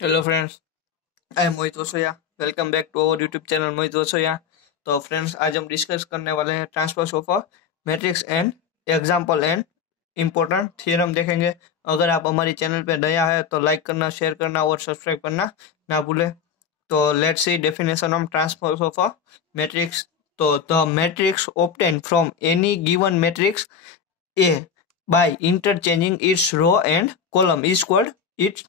Hello friends, I am Mohit Vasoya. Welcome back to our YouTube channel Mohit Vasoya. तो friends, आज हम discuss करने वाले हैं transpose of a matrix and example and important theorem देखेंगे। अगर आप हमारी चैनल पे नया है तो लाइक करना, शेयर करना और सब्सक्राइब करना ना भूलें। तो let's see definition of transpose of a matrix. तो the matrix obtain from any given matrix A by interchanging its row and column is called its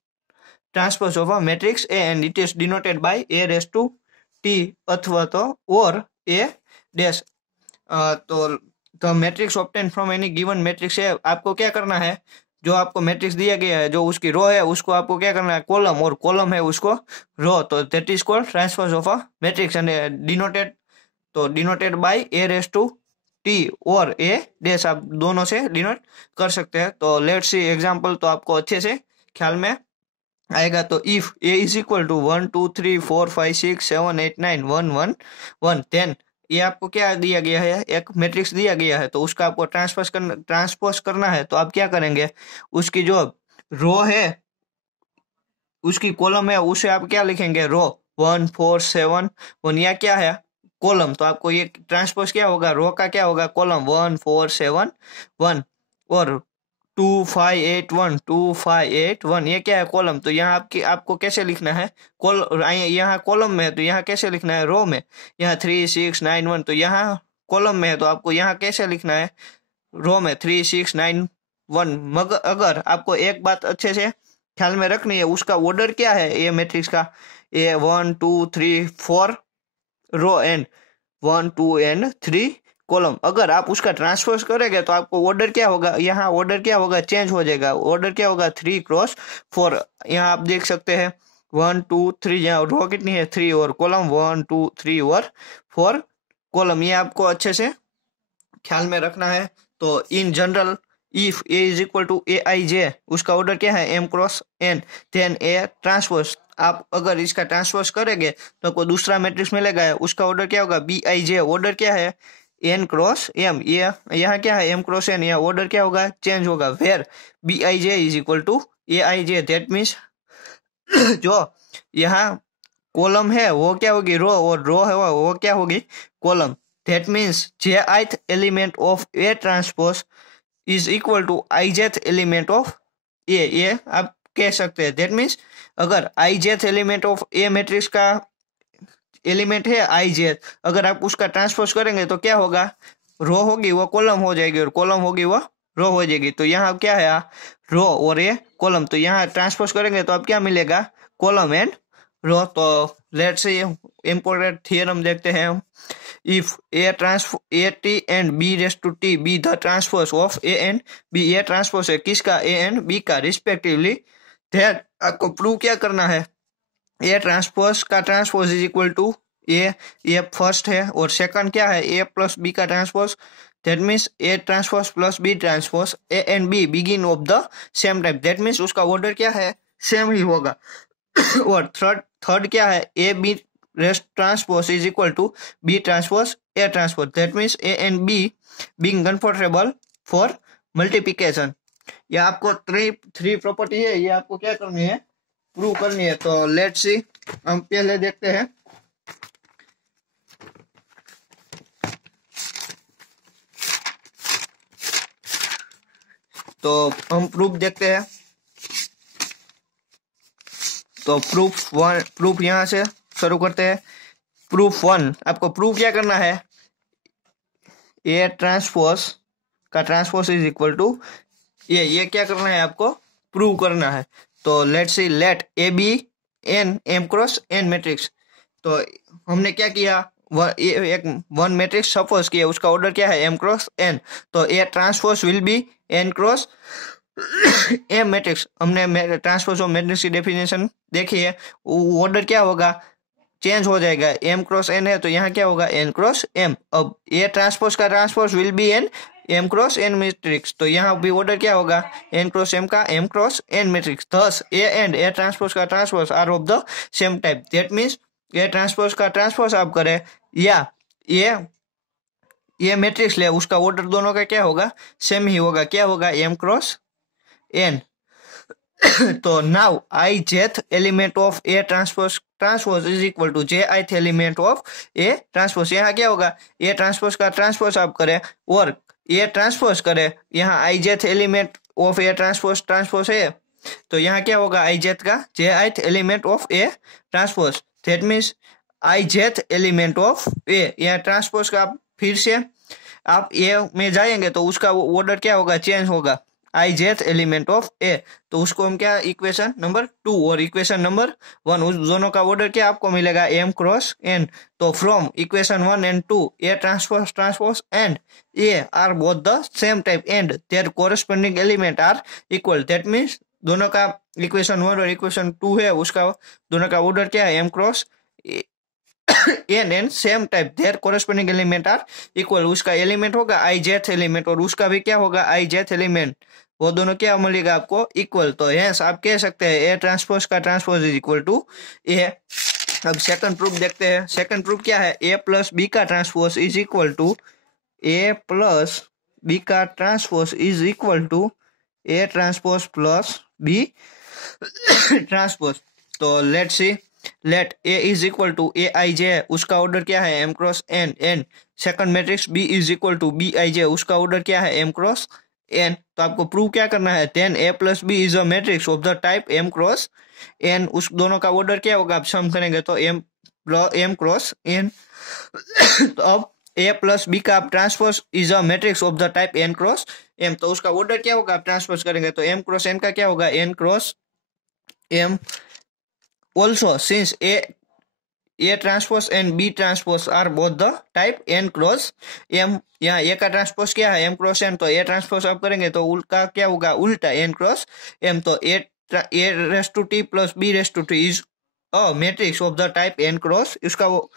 transpose of a matrix A and it is denoted by A raised to T अथवा तो और A dash। तो the matrix obtain from any given matrix है। आपको क्या करना है, जो आपको मैट्रिक्स दिया गया है, जो उसकी रो है उसको आपको क्या करना है कॉलम, और कॉलम है उसको रो। तो that is called transpose of a matrix and denoted, तो denoted by A raise to T और ए डैश, आप दोनों से डिनोट कर सकते हैं। तो लेट्स सी एग्जांपल, तो आपको अच्छे से ख्याल में आएगा। तो if A is equal to 1 2 3 4 5 6 7 8 9 1 1 1 10, ये आपको क्या दिया गया है, एक मैट्रिक्स दिया गया है। तो उसका आपको ट्रांसपोज करना है। तो आप क्या करेंगे, उसकी जो रो है उसकी कॉलम है उसे आप क्या लिखेंगे, रो 1 4 7 1, या क्या है कॉलम। तो आपको ये ट्रांसपोज क्या होगा, रो का क्या होगा कॉलम 1 4 7 1, और 2 5 8 1 2 5 8 1, ये क्या है कॉलम। तो यहाँ आपको कैसे लिखना है, यहाँ कॉलम में है तो यहाँ कैसे लिखना है रो में। यहाँ 3 6 9 1, तो यहाँ कॉलम में है तो आपको यहाँ कैसे लिखना है रो में 3 6 9 1। मगर अगर आपको एक बात अच्छे से ख्याल में रखनी है, उसका ऑर्डर क्या है ये मैट्रिक्स का, ये 1 2 3 4 रो एंड 1 2 एंड 3 कॉलम। अगर आप उसका ट्रांसपोज करेंगे तो आपको ऑर्डर क्या होगा, यहाँ ऑर्डर क्या होगा, चेंज हो जाएगा। ऑर्डर क्या होगा 3 × 4। यहाँ आप देख सकते हैं 1 2 3, यहाँ रो कितनी है 3 और कॉलम 1 2 3 और 4 कॉलम। ये आपको अच्छे से ख्याल में रखना है। तो in general if A is equal to A I J, उसका ऑर्डर क्या है M×N, देन ए ट्रांसपोज। आप अगर इसका ट्रांसपोज करेंगे तो आपको दूसरा मैट्रिक्स मिलेगा, उसका ऑर्डर क्या होगा BI_J। ऑर्डर क्या है N×M, ये यहाँ क्या है M×N, यहाँ ऑर्डर क्या होगा चेंज होगा। Where BI_J is equal to AI_J, that means जो यहाँ कॉलम है वो क्या होगी रो, और रो है वो क्या होगी column. That means jth element of A transpose is equal to ijth element of A, ये आप कह सकते हैं। दैट मीन्स अगर ijth element of A matrix का एलिमेंट है ijth, अगर आप उसका ट्रांसपोज करेंगे तो क्या होगा, रो होगी वो कॉलम हो जाएगी और कॉलम होगी वो रो हो जाएगी। तो यहाँ क्या है रो और ये कॉलम, तो यहाँ ट्रांसपोज करेंगे तो अब क्या मिलेगा कॉलम एंड रो। तो लेट्स से इंपॉर्टेंट थियरम देखते हैं हम। If A T and B raise to T be the transpose of A and B, ये ट्रांसपोज है किसका, ए एंड बी का रिस्पेक्टिवली, देन आपको प्रूव क्या करना है, ए ट्रांसपोज का transpose is equal to A first है, और सेकंड क्या है ए प्लस बी का transpose. That means A transpose plus B transpose, A and B बिगिन of the same type, that means उसका ऑर्डर क्या है सेम ही होगा। और थर्ड क्या है A B raised transpose is equal to B transpose A transpose, that means A and B being comfortable for multiplication. ये आपको थ्री प्रॉपर्टी है, ये आपको क्या करनी है प्रूव करनी है। तो लेट्स सी, हम पहले देखते हैं। तो हम प्रूफ देखते हैं। तो प्रूफ यहां से शुरू करते हैं। प्रूफ 1, आपको प्रूफ क्या करना है, ए ट्रांसपोज का ट्रांसपोज इज इक्वल टू ये क्या करना है आपको प्रूव करना है। तो let's see, let A B an M×N matrix. तो हमने क्या किया, एक वन मैट्रिक्स सपोज किया, उसका ऑर्डर क्या है M×N। तो A transpose will B N× M matrix. हमने ट्रांसपोज ऑफ मैट्रिक्स की डेफिनेशन देखी है, ऑर्डर क्या होगा चेंज हो जाएगा, M×N है तो यहाँ क्या होगा N×M। अब ए ट्रांसपोज का transpose will be an M×N matrix, तो यहाँ भी ऑर्डर क्या होगा N×M का M×N matrix. Thus A and A transpose का transpose are of the same type, that means A transpose का ट्रांसपोज आप करें या ये मैट्रिक्स ले, उसका ऑर्डर दोनों का क्या होगा सेम ही होगा, क्या होगा M×N। तो now I jth element of A transpose transpose is equal to J ith element of A transpose. यहाँ क्या होगा, ए ट्रांसपोज का ट्रांसपोज आप करें और ए ट्रांसपोज करें, यहाँ I jth element of A transpose transpose है, तो यहाँ क्या होगा, आई जेथ का J ith element of A transpose, that means I jth element of A. यहाँ ट्रांसपोज का फिर से आप ए में जाएंगे तो उसका ऑर्डर क्या होगा, चेंज होगा, आई जेथ एलिमेंट ऑफ ए। तो उसको हम क्या, इक्वेशन नंबर 2 और इक्वेशन नंबर 1, उस दोनों का ऑर्डर क्या आपको मिलेगा, एम क्रॉस एन। तो from equation 1 and 2 A transpose transpose and A are both the same type and their corresponding element are equal, that means दोनों का इक्वेशन 1 और इक्वेशन 2 है, उसका दोनों का ऑर्डर क्या है, M cross N and same type their corresponding element are equal. उसका एलिमेंट होगा आई जेथ एलिमेंट और उसका भी क्या होगा, आई जेथ एलिमेंट, वो दोनों क्या मिलेगा आपको, इक्वल। तो यस आप कह सकते हैं ए ट्रांसपोज का transpose is equal to A. अब सेकंड प्रूफ देखते हैं। सेकंड प्रूफ क्या है, ए प्लस बी का transpose is equal to A plus B का transpose is equal to A transpose plus B transpose. तो let see, let A is equal to A I J, उसका order क्या है, M cross N N. Second matrix B is equal to B I J, उसका order क्या है, M cross N. तो आपको prove क्या करना है, then A plus B is a matrix of the type M cross N. उस दोनों का ऑर्डर क्या होगा, आप सम करेंगे तो एम क्रॉस एन। तो अब ए प्लस बी का आप transpose is a matrix of the type N cross M, तो उसका ऑर्डर क्या होगा, आप ट्रांसपोज करेंगे तो एम क्रॉस एन का क्या होगा, N cross M. Also since A transpose and B transpose are both the type N cross M, यहाँ ए का ट्रांसपोज क्या है, एम क्रॉस एन, तो ए ट्रांसपोज आप करेंगे तो उल्टा क्या होगा, उल्टा एन क्रॉस एम। तो A raise to T plus B raise to T is a matrix of the type N cross, उसका वो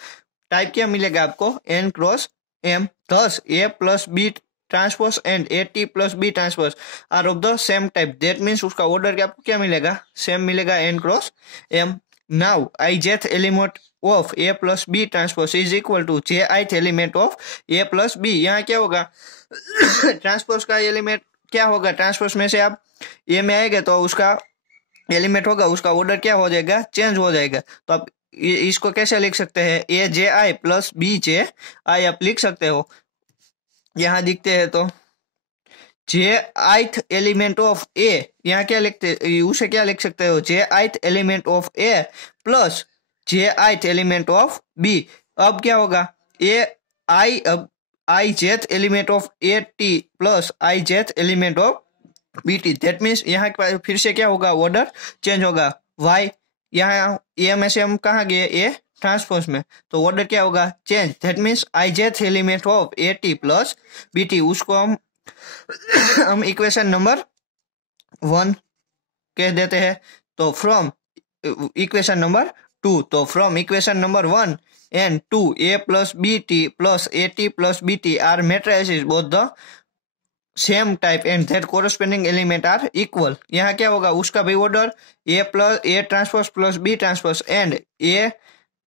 टाइप क्या मिलेगा आपको, N cross M. Thus A plus B transpose and A T plus B transpose are of the same type, that means उसका order क्या आपको क्या मिलेगा, सेम मिलेगा, N cross M. Now I jth element of A plus B transpose is equal to J ith element of A plus B. यहाँ क्या होगा, transpose का एलिमेंट क्या होगा, ट्रांसपोज में से आप ए में आएंगे तो उसका एलिमेंट होगा, उसका ऑर्डर क्या हो जाएगा, चेंज हो जाएगा। तो आप इसको कैसे लिख सकते हैं, ए जे आई प्लस बी जे आई आप लिख सकते हो। यहाँ दिखते हैं तो J ith element of A, यहाँ क्या लिखते, उसे क्या लिख सकते हो, J ith element of A plus J ith element of B. अब क्या होगा, ए आई, अब I jth element of A T plus I jth element of B T, that means यहाँ फिर से क्या होगा, ऑर्डर चेंज होगा। वाई, यहाँ ए में से हम कहाँ गए, ए ट्रांसपोज में, तो ऑर्डर क्या होगा, change, that means I jth element of A T plus B T, उसको हम इक्वेशन नंबर 1 कह देते हैं। तो फ्रॉम इक्वेशन नंबर 2, तो from equation number 1 and 2 A plus B T plus A T plus B T are matrices both the same type and that corresponding element are equal. यहाँ क्या होगा, उसका भी order A plus A transpose plus B transpose and A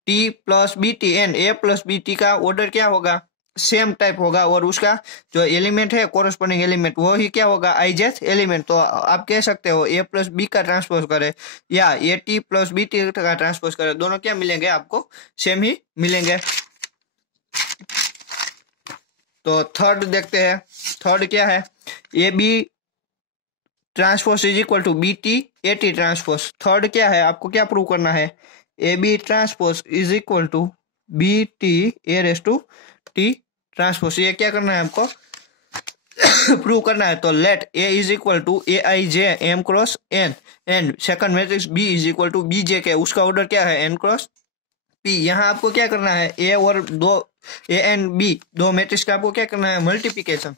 T plus B T and A plus B T का order क्या होगा, same type होगा, और उसका जो एलिमेंट है कोरस्पोंडिंग एलिमेंट वो ही क्या होगा, आई जेथ एलिमेंट। तो आप कह सकते हो ए प्लस बी का ट्रांसपोज करे या A T plus B T का ट्रांसपोज करे, दोनों क्या मिलेंगे, आपको सेम ही मिलेंगे। तो थर्ड देखते हैं। थर्ड क्या है, A B transpose is equal to B T A T transpose. Third क्या है, आपको क्या प्रूव करना है, A B transpose is equal to B T A raise to T transpose. ये क्या करना है आपको, प्रूव करना है। तो let A is equal to A I J M cross N and second matrix B is equal to B J K, उसका order क्या है, एन क्रॉस पी। यहाँ आपको क्या करना है, ए और दो ए एंड बी दो मैट्रिक्स का आपको क्या करना है, मल्टीप्लिकेशन।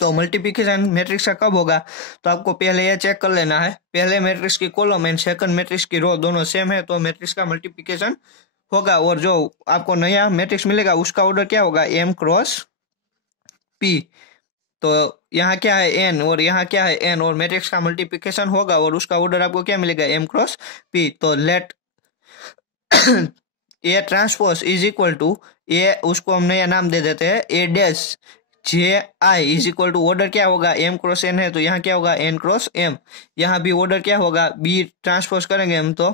तो मल्टीप्लिकेशन मैट्रिक्स का कब होगा, तो आपको पहले ये चेक कर लेना है, पहले मैट्रिक्स की कॉलम एंड सेकंड मैट्रिक्स की रो दोनों सेम है तो मैट्रिक्स का मल्टीप्लिकेशन होगा, और जो आपको नया मैट्रिक्स मिलेगा उसका ऑर्डर क्या होगा, एम क्रॉस पी। तो यहाँ क्या है, एन, और यहाँ क्या है, एन, और मैट्रिक्स का मल्टीप्लिकेशन होगा और उसका ऑर्डर आपको क्या मिलेगा, एम क्रॉस पी। तो let A transpose is equal to A, उसको हम नया नाम दे देते हैं, A dash J I is equal to order क्या होगा, एम क्रॉस एन है तो यहाँ क्या होगा, एन क्रॉस एम। यहाँ भी ऑर्डर क्या होगा, बी ट्रांसपोज करेंगे हम तो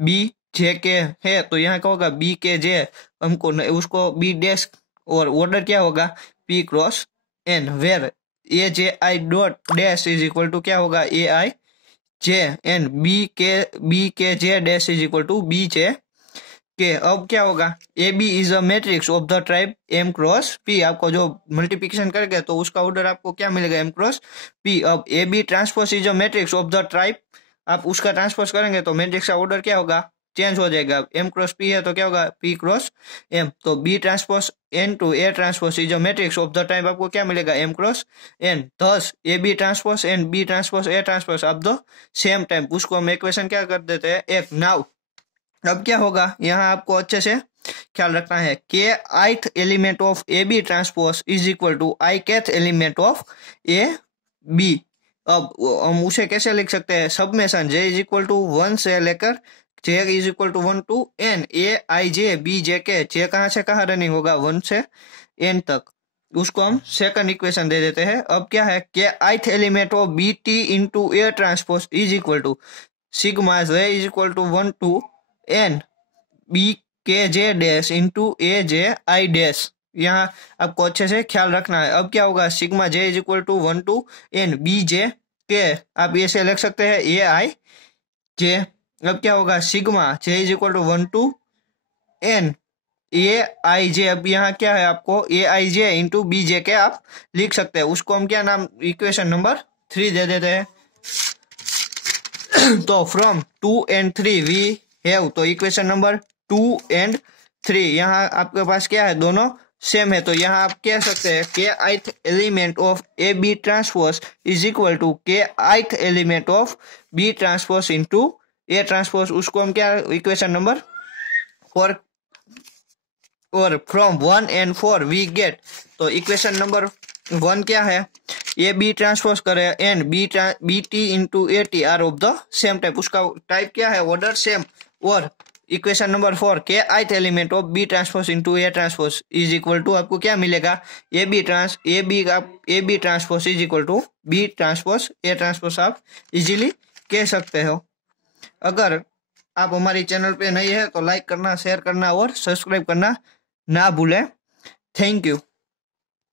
बी जे के है तो यहाँ क्या होगा, बी के जे, हमको उसको बी डैश, और ऑर्डर क्या होगा, P cross N, where A J I dot dash is equal to क्या होगा, A I J N, B K J dash is equal to B J K. अब क्या होगा, A B is a matrix of the type M cross P. आपको जो multiplication करेंगे तो उसका ऑर्डर आपको क्या मिलेगा, एम क्रॉस पी। अब A B transpose is a matrix of the type, आप उसका ट्रांसपोज करेंगे तो मैट्रिक्स का ऑर्डर क्या होगा, चेंज हो जाएगा। एम क्रॉस पी है तो क्या होगा, पी क्रॉस एम। तो B transpose and to A transpose is a matrix of the type, आपको क्या मिलेगा, M cross N. Thus A B transpose and B transpose A transpose of the same type, उसको हम equation क्या कर देते हैं, एक। नाउ अब क्या होगा, यहाँ आपको अच्छे से ख्याल रखना है, K ith element of A B transpose is equal to I kth element of A B. अब हम उसे कैसे लिख सकते हैं, summation J is equal to 1 से लेकर J is equal to 1 to N A I J B J K. J कहाँ से कहाँ रनिंग होगा, 1 से एन तक, उसको हम सेकंड इक्वेशन दे देते हैं। अब क्या है, K ith element of B T into A transpose is equal to sigma J is equal to 1 to N B K J dash into A J I dash. यहाँ आपको अच्छे से ख्याल रखना है। अब क्या होगा, sigma J is equal to 1 to N B J K, आप ऐसे लिख सकते हैं ए आई जे। अब क्या होगा, sigma J is equal to 1 to N A I J. अब यहाँ क्या है, आपको ए I J into B J K आप लिख सकते हैं, उसको हम क्या नाम, इक्वेशन नंबर 3 दे देते हैं। तो फ्रॉम 2 and 3 वी हैव, तो इक्वेशन नंबर 2 and 3 यहाँ आपके पास क्या है, दोनों सेम है। तो यहाँ आप कह सकते हैं K ith element of A B transpose is equal to K ith element of B transpose into A transpose, उसको हम क्या, इक्वेशन नंबर 4, और फ्रॉम 1 and 4 वी गेट। तो इक्वेशन नंबर 1 क्या है, ए बी ट्रांसपोज करे and B T into A T are of the same type, उसका type क्या है, ऑर्डर सेम। और equation number 4 K ith element of B transpose into A transpose is equal to, आपको क्या मिलेगा, A B transpose is equal to B transpose A transpose, आप easily कह सकते हो। अगर आप हमारी चैनल पे नए हैं तो लाइक करना, शेयर करना और सब्सक्राइब करना ना भूलें। Thank you.